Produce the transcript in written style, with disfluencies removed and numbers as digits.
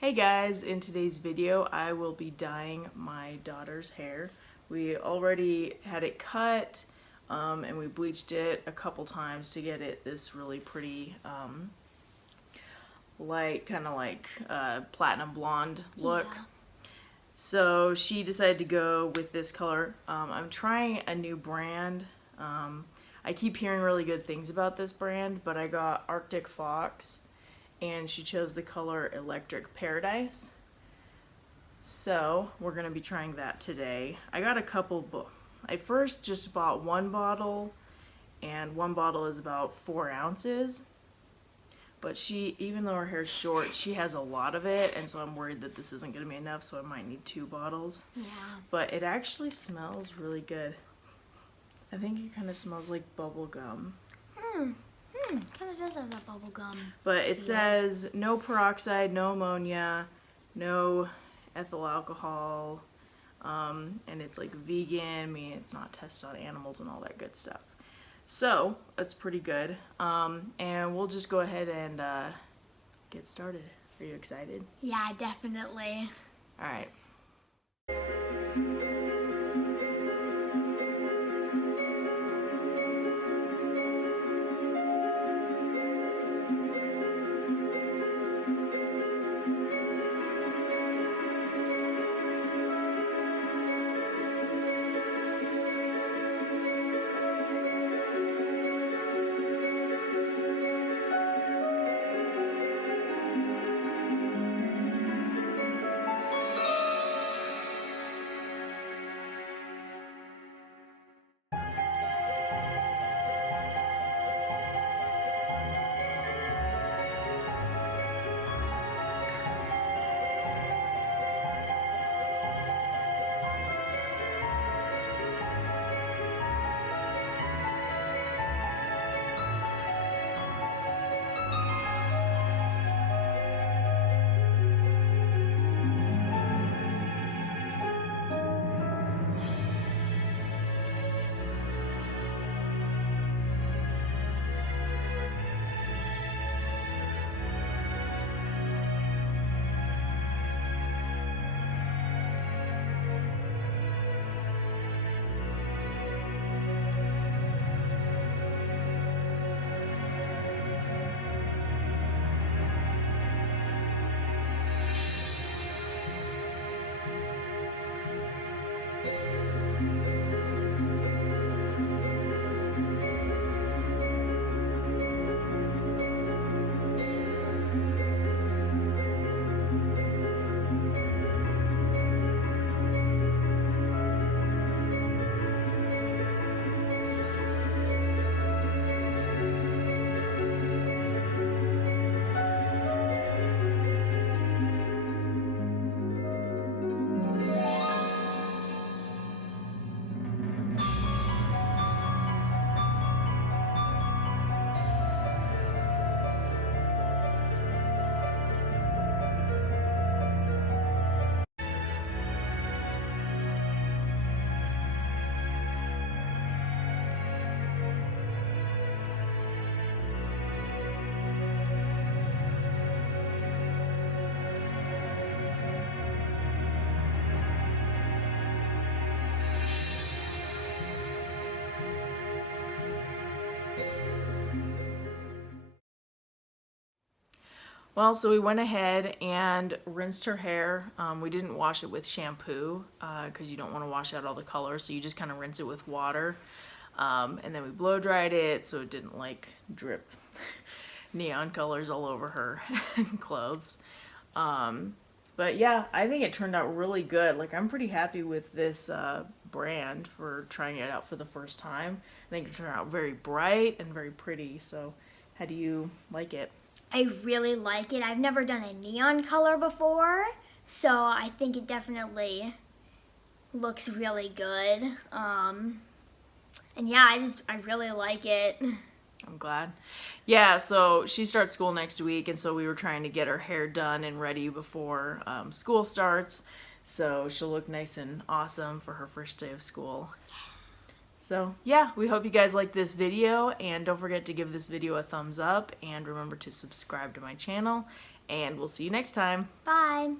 Hey guys, in today's video I will be dyeing my daughter's hair. We already had it cut and we bleached it a couple times to get it this really pretty light, kind of like platinum blonde look. Yeah. So she decided to go with this color. I'm trying a new brand. I keep hearing really good things about this brand, but I got Arctic Fox and she chose the color Electric Paradise. So we're going to be trying that today. I got a couple, I first just bought one bottle, and one bottle is about 4 ounces. But she, even though her hair's short, she has a lot of it, and so I'm worried that this isn't going to be enough, so I might need 2 bottles. Yeah. But it actually smells really good. I think it kind of smells like bubble gum. Kind of does have that bubble gum. But it says no peroxide, no ammonia, no ethyl alcohol, and it's like vegan, meaning it's not tested on animals and all that good stuff. So that's pretty good. And we'll just go ahead and get started. Are you excited? Yeah, definitely. All right. Well, so we went ahead and rinsed her hair. We didn't wash it with shampoo because you don't want to wash out all the color, so you just kind of rinse it with water. And then we blow dried it so it didn't like drip neon colors all over her clothes. But yeah, I think it turned out really good. Like, I'm pretty happy with this brand for trying it out for the first time. I think it turned out very bright and very pretty. So how do you like it? I really like it. I've never done a neon color before, so I think it definitely looks really good. And yeah, I really like it. I'm glad. Yeah, so she starts school next week, and so we were trying to get her hair done and ready before school starts, so she'll look nice and awesome for her first day of school. So yeah, we hope you guys like this video, and don't forget to give this video a thumbs up, and remember to subscribe to my channel, and we'll see you next time. Bye.